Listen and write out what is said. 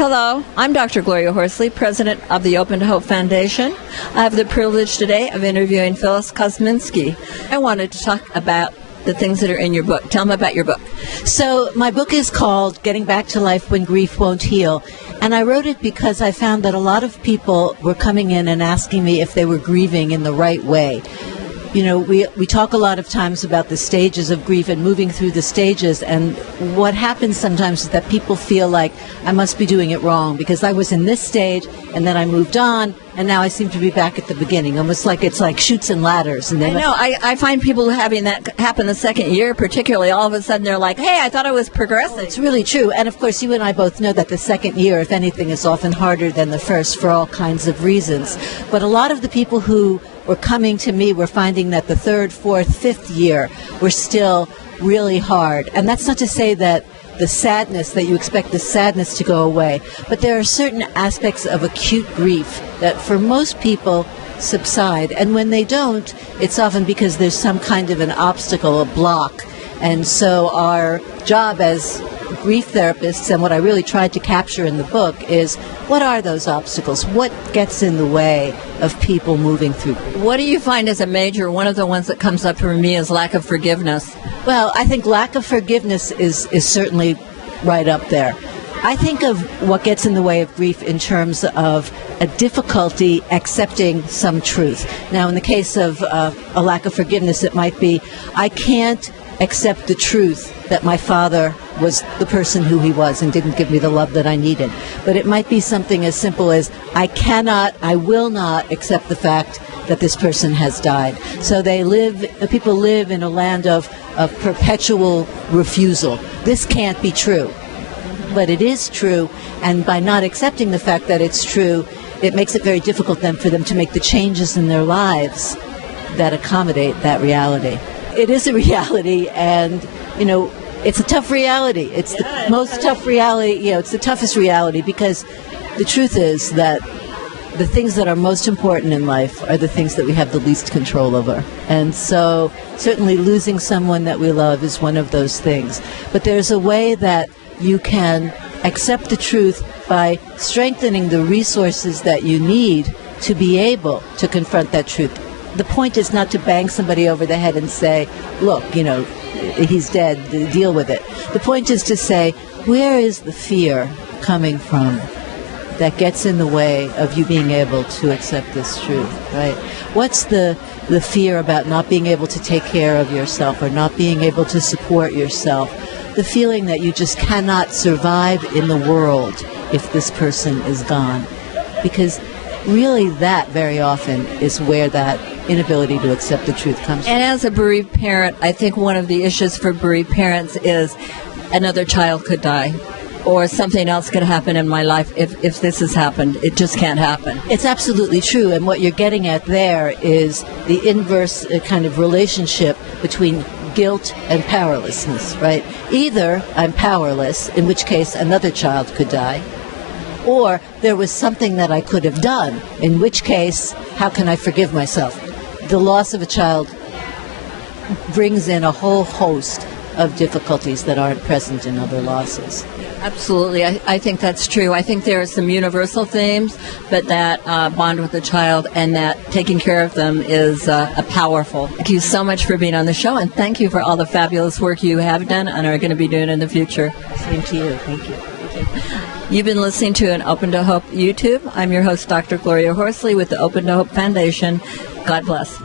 Hello, I'm Dr. Gloria Horsley, president of the Open to Hope Foundation. I have the privilege today of interviewing Phyllis Kosminsky. I wanted to talk about the things that are in your book. Tell them about your book. So my book is called Getting Back to Life When Grief Won't Heal. And I wrote it because I found that a lot of people were coming in and asking me if they were grieving in the right way. You know, we talk a lot of times about the stages of grief and moving through the stages, and what happens sometimes is that people feel like I must be doing it wrong because I was in this stage and then I moved on and now I seem to be back at the beginning, almost like it's like chutes and ladders. And then I find people having that happen the second year, particularly, all of a sudden they're like, hey, I thought I was progressing. It's really true. And of course, you and I both know that the second year, if anything, is often harder than the first for all kinds of reasons. But a lot of the people who were coming to me were finding that the third, fourth, fifth year were still really hard. And that's not to say that the sadness, that you expect the sadness to go away, but there are certain aspects of acute grief that for most people subside. And when they don't, it's often because there's some kind of an obstacle, a block. And so our job as grief therapists, and what I really tried to capture in the book, is what are those obstacles? What gets in the way of people moving through? What do you find as a major, one of the ones that comes up for me is lack of forgiveness? Well, I think lack of forgiveness is certainly right up there. I think of what gets in the way of grief in terms of a difficulty accepting some truth. Now, in the case of a lack of forgiveness, it might be, I can't accept the truth that my father was the person who he was and didn't give me the love that I needed. But it might be something as simple as, I will not accept the fact that this person has died. So people live in a land of perpetual refusal. This can't be true. But it is true, and by not accepting the fact that it's true, it makes it very difficult then for them to make the changes in their lives that accommodate that reality. It is a reality, and, it's a tough reality. It's the most tough reality, it's the toughest reality, because the truth is that the things that are most important in life are the things that we have the least control over. And so certainly losing someone that we love is one of those things. But there's a way that you can accept the truth by strengthening the resources that you need to be able to confront that truth. The point is not to bang somebody over the head and say, look, he's dead, deal with it. The point is to say, where is the fear coming from that gets in the way of you being able to accept this truth, right? What's the fear about not being able to take care of yourself or not being able to support yourself? The feeling that you just cannot survive in the world if this person is gone. Because really that very often is where that inability to accept the truth comes from. And as a bereaved parent, I think one of the issues for bereaved parents is another child could die, or something else could happen in my life if this has happened. It just can't happen. It's absolutely true, and what you're getting at there is the inverse kind of relationship between guilt and powerlessness, right? Either I'm powerless, in which case another child could die, or there was something that I could have done, in which case, how can I forgive myself? The loss of a child brings in a whole host of difficulties that aren't present in other losses. Absolutely. I think that's true. I think there are some universal themes, but that bond with the child and that taking care of them is a powerful. Thank you so much for being on the show, and thank you for all the fabulous work you have done and are going to be doing in the future. Same to you. Thank you. You've been listening to an Open to Hope YouTube. I'm your host, Dr. Gloria Horsley with the Open to Hope Foundation. God bless.